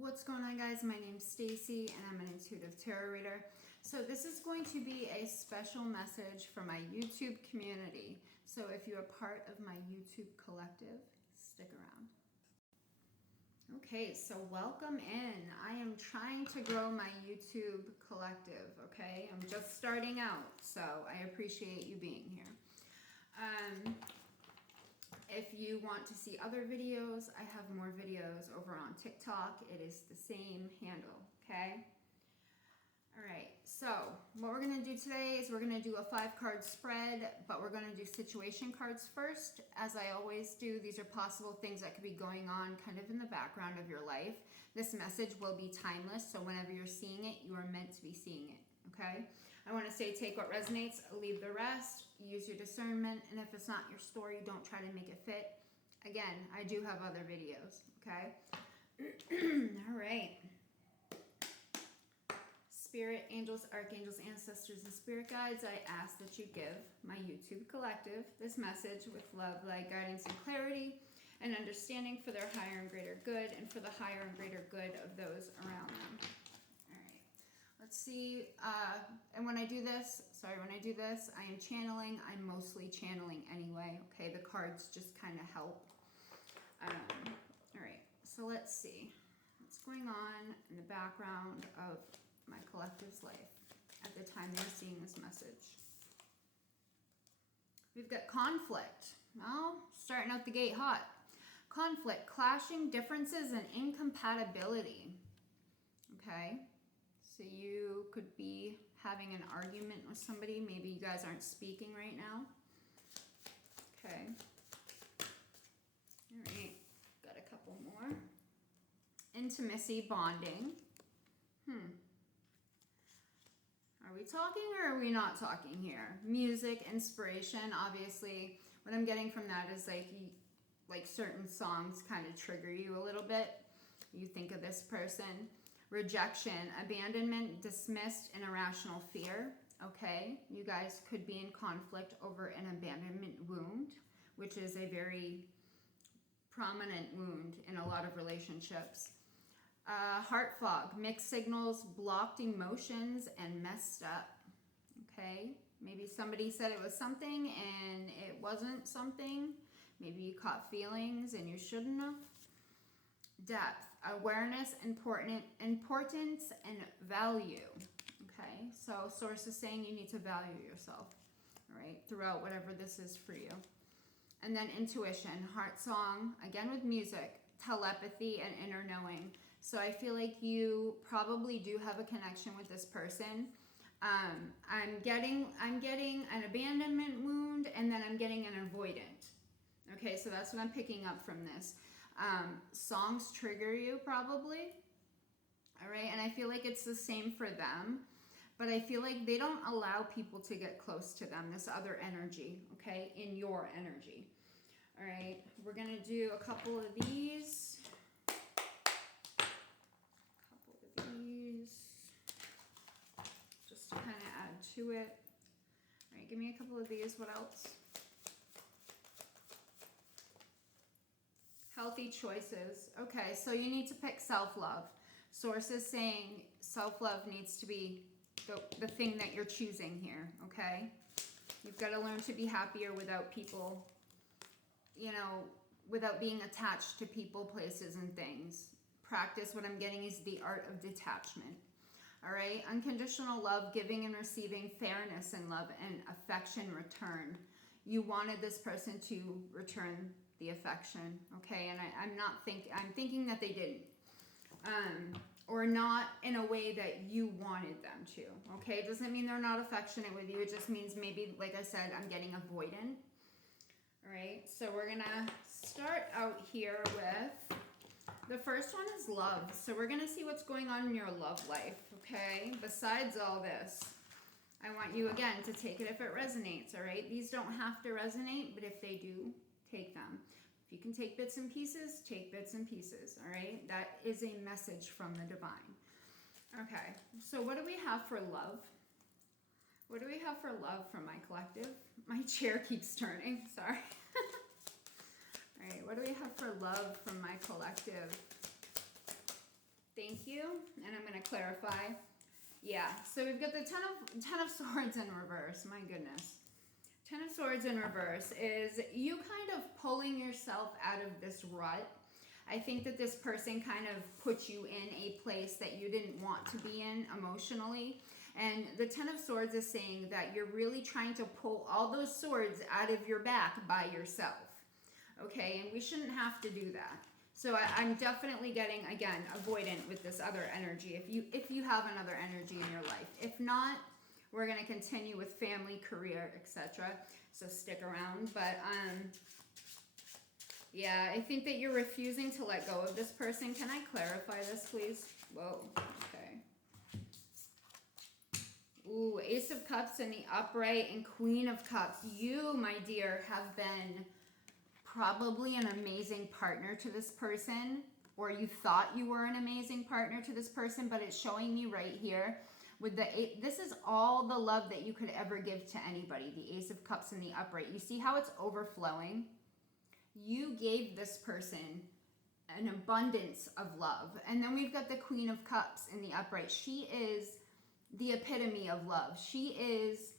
What's going on, guys? My name's Stacy and I'm an intuitive tarot reader. So this is going to be a special message for my YouTube community. So if you're a part of my YouTube collective, stick around. Okay, so welcome in. I am trying to grow my YouTube collective, okay? I'm just starting out, so I appreciate you being here. If you want to see other videos, I have more videos over on TikTok. It is the same handle, okay? All right, so what we're gonna do today is we're gonna do a 5-card spread, but we're gonna do situation cards first. As I always do, these are possible things that could be going on kind of in the background of your life. This message will be timeless, so whenever you're seeing it, you are meant to be seeing it, okay? I wanna say take what resonates, leave the rest, use your discernment, and if it's not your story, don't try to make it fit. Again, I do have other videos, okay? All right. Spirit, angels, archangels, ancestors, and spirit guides, I ask that you give my YouTube collective this message with love, light, guidance, and clarity, and understanding for their higher and greater good, and for the higher and greater good of those around them. All right, let's see. And when I do this, I am channeling. I'm mostly channeling anyway, okay? The cards just kind of help. All right, so let's see what's going on in the background of my collective's life at the time they're seeing this message. We've got conflict. Well, starting out the gate hot. Conflict, clashing differences, and incompatibility. Okay, so you could be having an argument with somebody. Maybe you guys aren't speaking right now. Okay. All right, got a couple more. Intimacy, bonding. Are we talking or are we not talking here? Music, inspiration, obviously. What I'm getting from that is like certain songs kind of trigger you a little bit. You think of this person. Rejection, abandonment, dismissed, and irrational fear. Okay, you guys could be in conflict over an abandonment wound, which is a very prominent wound in a lot of relationships. Heart fog, mixed signals, blocked emotions, and messed up. Okay, maybe somebody said it was something and it wasn't something. Maybe you caught feelings and you shouldn't have. Depth, awareness, importance, and value. Okay, so source is saying you need to value yourself, all right, throughout whatever this is for you. And then intuition, heart song, again with music, telepathy, and inner knowing. So I feel like you probably do have a connection with this person. I'm getting an abandonment wound, and then I'm getting an avoidant. Okay, so that's what I'm picking up from this. Songs trigger you probably. All right, and I feel like it's the same for them, but I feel like they don't allow people to get close to them, this other energy, okay, in your energy. All right, we're gonna do a couple of these. Just to kind of add to it. All right, give me a couple of these. What else? Healthy choices. Okay, so you need to pick self-love. Source is saying self-love needs to be the thing that you're choosing here, okay? You've got to learn to be happier without people, you know, without being attached to people, places, and things. Practice, what I'm getting is the art of detachment. All right, unconditional love, giving and receiving, fairness in love, and affection returned. You wanted this person to return the affection, okay? And I'm thinking that they didn't, or not in a way that you wanted them to, okay? It doesn't mean they're not affectionate with you. It just means maybe, like I said, I'm getting avoidant. All right, so we're gonna start out here with, the first one is love. So we're going to see what's going on in your love life, okay? Besides all this, I want you, again, to take it if it resonates, all right? These don't have to resonate, but if they do, take them. If you can take bits and pieces, take bits and pieces, all right? That is a message from the divine. Okay, so what do we have for love? What do we have for love from my collective? My chair keeps turning, sorry. All right, what do we have for love from my collective? you. And I'm going to clarify. Yeah, so we've got the Ten of Swords in reverse. My goodness. Ten of Swords in reverse is you kind of pulling yourself out of this rut. I think that this person kind of put you in a place that you didn't want to be in emotionally. And the Ten of Swords is saying that you're really trying to pull all those swords out of your back by yourself. Okay, and we shouldn't have to do that. So I'm definitely getting, again, avoidant with this other energy if you have another energy in your life. If not, we're going to continue with family, career, etc. So stick around. But yeah, I think that you're refusing to let go of this person. Can I clarify this, please? Whoa, okay. Ooh, Ace of Cups in the upright and Queen of Cups. You, my dear, have been probably an amazing partner to this person, or you thought you were an amazing partner to this person, but it's showing me right here with this is all the love that you could ever give to anybody. The Ace of Cups in the upright. You see how it's overflowing? You gave this person an abundance of love. And then we've got the Queen of Cups in the upright. She is the epitome of love. She is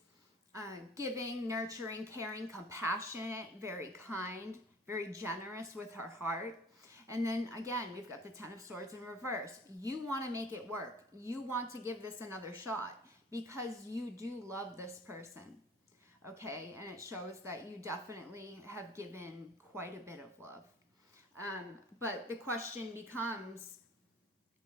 giving, nurturing, caring, compassionate, very kind, very generous with her heart. And then again, we've got the Ten of Swords in reverse. You want to make it work. You want to give this another shot because you do love this person. Okay, and it shows that you definitely have given quite a bit of love. But the question becomes,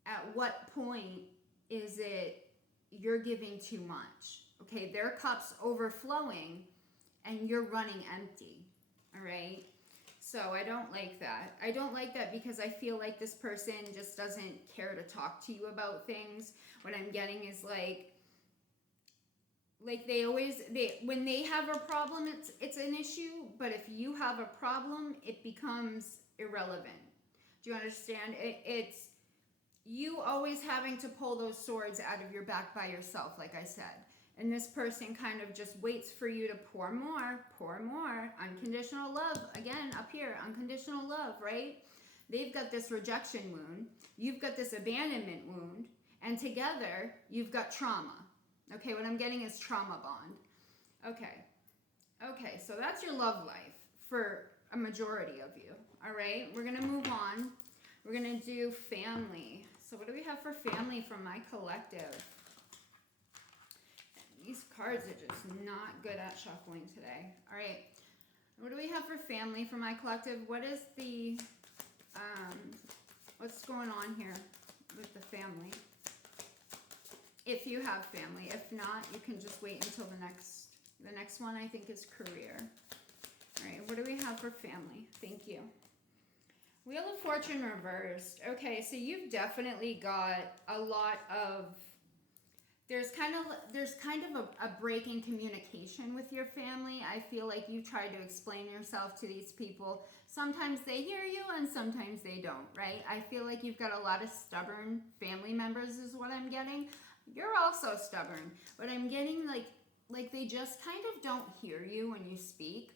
at what point is it you're giving too much? Okay, their cup's overflowing and you're running empty, all right? So I don't like that. I don't like that because I feel like this person just doesn't care to talk to you about things. What I'm getting is like when they have a problem, it's an issue, but if you have a problem, it becomes irrelevant. Do you understand? It's you always having to pull those swords out of your back by yourself, like I said. And this person kind of just waits for you to pour more. Unconditional love, again, up here, unconditional love, right? They've got this rejection wound. You've got this abandonment wound. And together, you've got trauma. Okay, what I'm getting is trauma bond. Okay, so that's your love life for a majority of you. All right, we're going to move on. We're going to do family. So what do we have for family from my collective? These cards are just not good at shuffling today. All right, what do we have for family from my collective? What is the, what's going on here with the family? If you have family. If not, you can just wait until the next one I think is career. All right, what do we have for family? Thank you. Wheel of Fortune reversed. Okay, so you've definitely got a lot of, there's kind of a break in communication with your family. I feel like you try to explain yourself to these people. Sometimes they hear you and sometimes they don't, right? I feel like you've got a lot of stubborn family members is what I'm getting. You're also stubborn, but I'm getting like they just kind of don't hear you when you speak.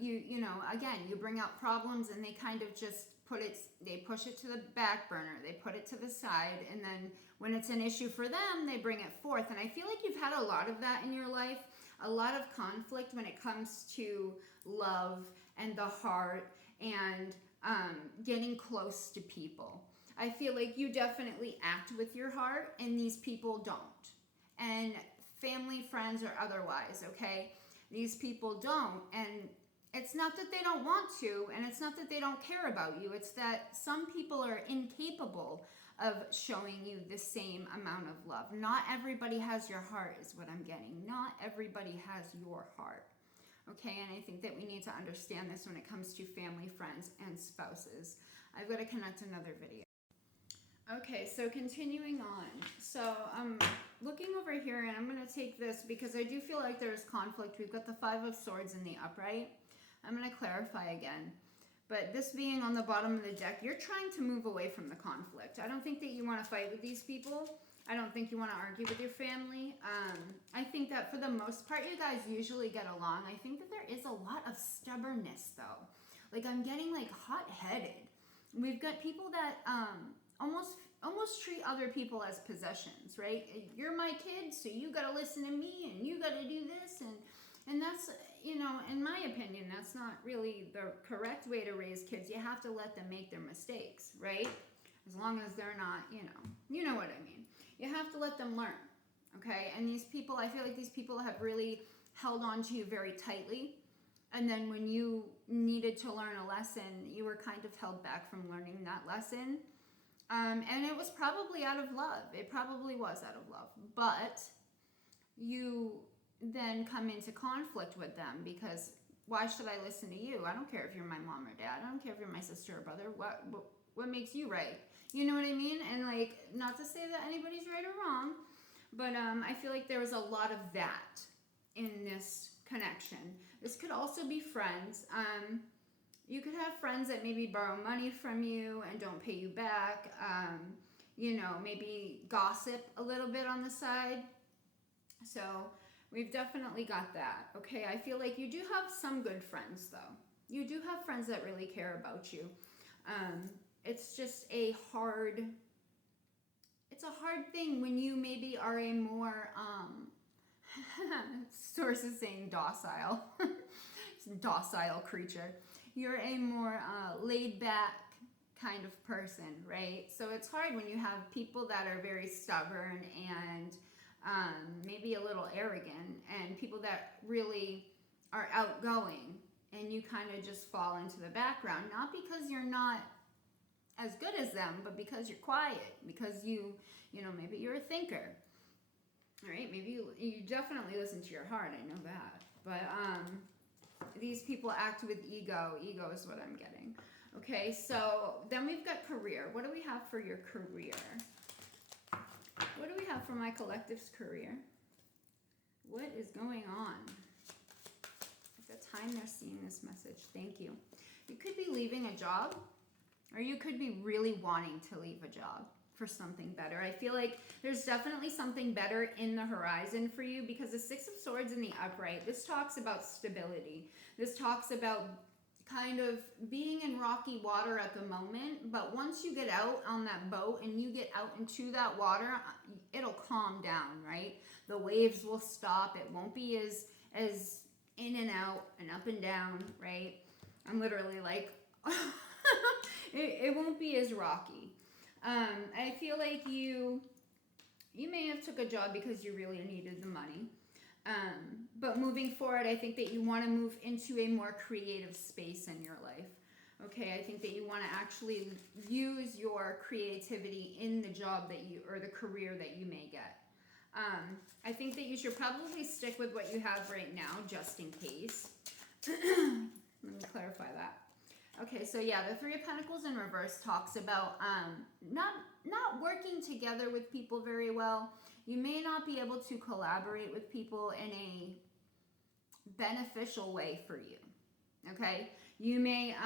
You know, again, you bring out problems and they kind of just they push it to the back burner. They put it to the side. And then when it's an issue for them, they bring it forth. And I feel like you've had a lot of that in your life, a lot of conflict when it comes to love and the heart and getting close to people. I feel like you definitely act with your heart and these people don't. And family, friends, or otherwise, okay? These people don't. And it's not that they don't want to, and it's not that they don't care about you. It's that some people are incapable of showing you the same amount of love. Not everybody has your heart is what I'm getting. Not everybody has your heart. Okay, and I think that we need to understand this when it comes to family, friends, and spouses. I've got to connect another video. Okay, so continuing on. So I'm looking over here, and I'm going to take this because I do feel like there's conflict. We've got the Five of Swords in the upright. I'm going to clarify again. But this being on the bottom of the deck, you're trying to move away from the conflict. I don't think that you want to fight with these people. I don't think you want to argue with your family. I think that for the most part, you guys usually get along. I think that there is a lot of stubbornness, though. Like, I'm getting, like, hot-headed. We've got people that almost treat other people as possessions, right? You're my kid, so you got to listen to me, and you got to do this, and that's, you know, in my opinion, that's not really the correct way to raise kids. You have to let them make their mistakes, right? As long as they're not, you know what I mean. You have to let them learn, okay? And these people, I feel like these people have really held on to you very tightly. And then when you needed to learn a lesson, you were kind of held back from learning that lesson. And it was probably out of love. It probably was out of love. But you then come into conflict with them because why should I listen to you? I don't care if you're my mom or dad. I don't care if you're my sister or brother. What makes you right? You know what I mean? And like, not to say that anybody's right or wrong, but I feel like there was a lot of that in this connection. This could also be friends. You could have friends that maybe borrow money from you and don't pay you back. You know, maybe gossip a little bit on the side. So we've definitely got that. Okay, I feel like you do have some good friends though. You do have friends that really care about you. It's just a hard thing when you maybe are a more source is saying docile creature. You're a more laid back kind of person, right? So it's hard when you have people that are very stubborn and maybe a little arrogant, and people that really are outgoing, and you kind of just fall into the background, not because you're not as good as them, but because you're quiet, because you know, maybe you're a thinker. All right, maybe you definitely listen to your heart, I know that. But these people act with ego. Ego is what I'm getting. Okay, so then we've got career. What do we have for your career? What do we have for my collective's career? What is going on? At the time they're seeing this message, thank you. You could be leaving a job, or you could be really wanting to leave a job for something better. I feel like there's definitely something better in the horizon for you, because the Six of Swords in the upright, this talks about stability. This talks about kind of being in rocky water at the moment, but once you get out on that boat and you get out into that water, it'll calm down, right? The waves will stop. It won't be as in and out and up and down, right? I'm literally like, it won't be as rocky. I feel like you may have took a job because you really needed the money. But moving forward, I think that you want to move into a more creative space in your life. Okay, I think that you want to actually use your creativity in the job that you, or the career that you may get. I think that you should probably stick with what you have right now, just in case. Let me clarify that. Okay, so yeah, the Three of Pentacles in reverse talks about not working together with people very well. You may not be able to collaborate with people in a beneficial way for you, okay? You may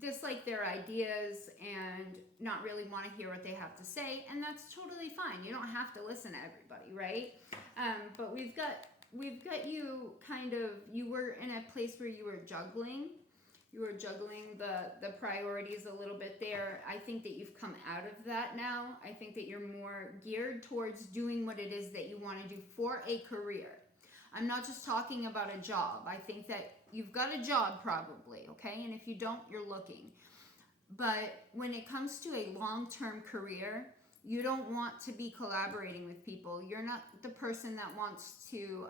dislike their ideas and not really want to hear what they have to say, and that's totally fine. You don't have to listen to everybody, right? But we've got you kind of, you were in a place where you were juggling. You were juggling the priorities a little bit there. I think that you've come out of that now. I think that you're more geared towards doing what it is that you want to do for a career. I'm not just talking about a job. I think that you've got a job probably, okay? And if you don't, you're looking. But when it comes to a long-term career, you don't want to be collaborating with people. You're not the person that wants to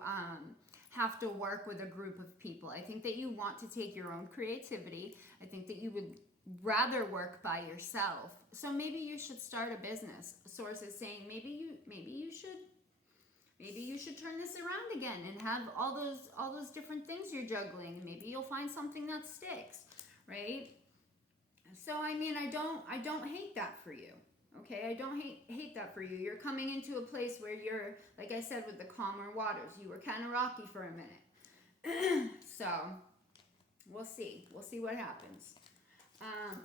have to work with a group of people. I think that you want to take your own creativity. I think that you would rather work by yourself. So maybe you should start a business. A source is saying maybe you should turn this around again and have all those different things you're juggling. Maybe you'll find something that sticks, right? So I mean, I don't hate that for you. Okay, I don't hate that for you. You're coming into a place where you're, like I said, with the calmer waters. You were kind of rocky for a minute. So, we'll see. We'll see what happens.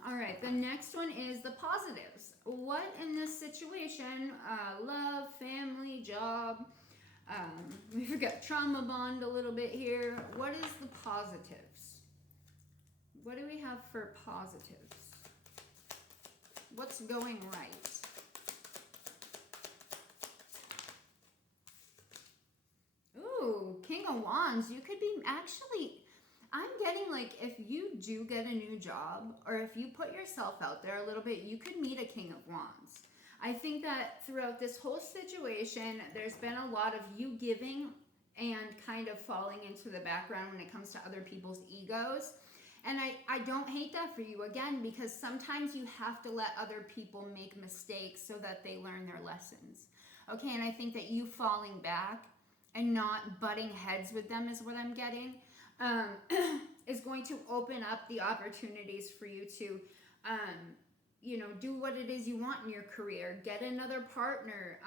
All right, the next one is the positives. What in this situation, love, family, job, we've got trauma bond a little bit here. What is the positives? What do we have for positives? What's going right? of Wands, you could be actually, I'm getting like if you do get a new job or if you put yourself out there a little bit, you could meet a King of Wands. I think that throughout this whole situation, there's been a lot of you giving and kind of falling into the background when it comes to other people's egos. And I don't hate that for you, again, because sometimes you have to let other people make mistakes so that they learn their lessons. Okay, and I think that you falling back and not butting heads with them is what I'm getting, is going to open up the opportunities for you to, you know, do what it is you want in your career, get another partner,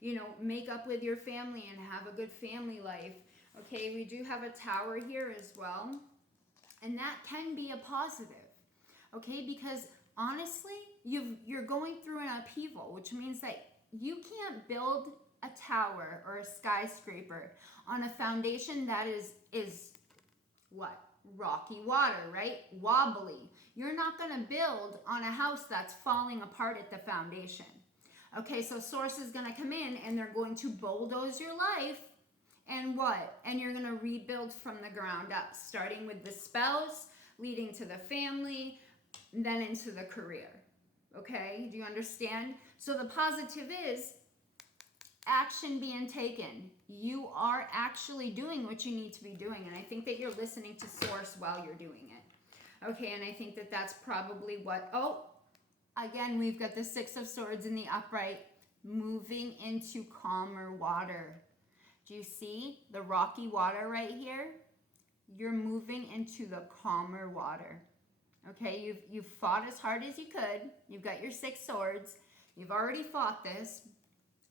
you know, make up with your family and have a good family life. Okay, we do have a Tower here as well. And that can be a positive, okay? Because honestly, you're going through an upheaval, which means that you can't build a tower or a skyscraper on a foundation that is what? Rocky water, right? Wobbly. You're not going to build on a house that's falling apart at the foundation. Okay, so Source is going to come in and they're going to bulldoze your life. And what? And you're going to rebuild from the ground up, starting with the spouse, leading to the family, then into the career. Okay? Do you understand? So the positive is action being taken. You are actually doing what you need to be doing. And I think that you're listening to Source while you're doing it. Okay, and I think that that's probably what... Oh, again, we've got the Six of Swords in the upright, moving into calmer water. Do you see the rocky water right here? You're moving into the calmer water. Okay, you've fought as hard as you could. You've got your 6 swords. You've already fought this,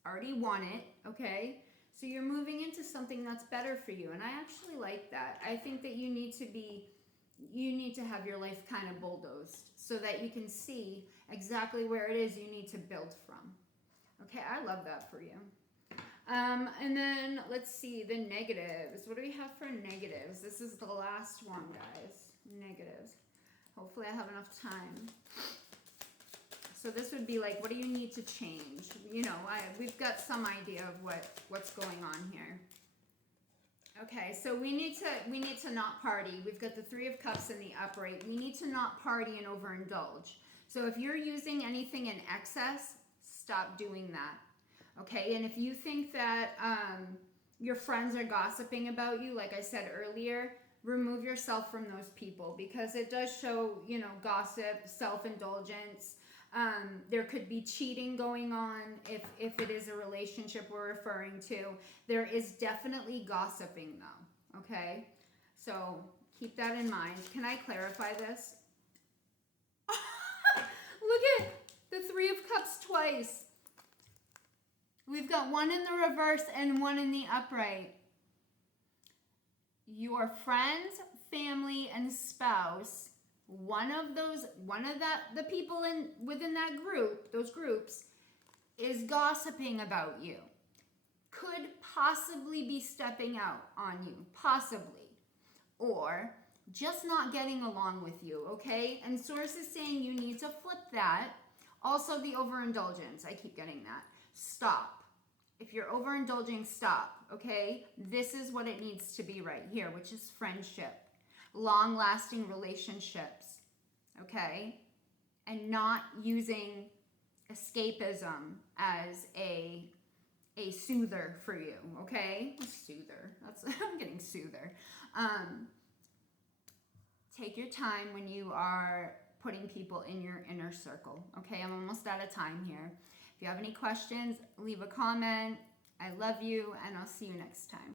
already won it, okay? So you're moving into something that's better for you, and I actually like that. I think that you need to have your life kind of bulldozed so that you can see exactly where it is you need to build from. Okay, I love that for you. And then let's see the negatives. What do we have for negatives? This is the last one, guys. Negatives. Hopefully I have enough time. So this would be like, what do you need to change? You know, we've got some idea of what's going on here. Okay, so we need to not party. We've got the 3 of Cups in the upright. We need to not party and overindulge. So if you're using anything in excess, stop doing that. Okay, and if you think that your friends are gossiping about you, like I said earlier, remove yourself from those people, because it does show, you know, gossip, self-indulgence. There could be cheating going on if it is a relationship we're referring to. There is definitely gossiping though, okay? So keep that in mind. Can I clarify this? Look at the 3 of Cups twice. We've got 1 in the reverse and 1 in the upright. Your friends, family, and spouse, the people within that group, those groups, is gossiping about you. Could possibly be stepping out on you, possibly. Or just not getting along with you, okay? And Source is saying you need to flip that. Also the overindulgence, I keep getting that. Stop. If you're overindulging, stop, okay? This is what it needs to be right here, which is friendship, long-lasting relationships, okay? And not using escapism as a soother for you, okay? Soother. I'm getting soother. Take your time when you are putting people in your inner circle, okay? I'm almost out of time here. If you have any questions, leave a comment. I love you, and I'll see you next time.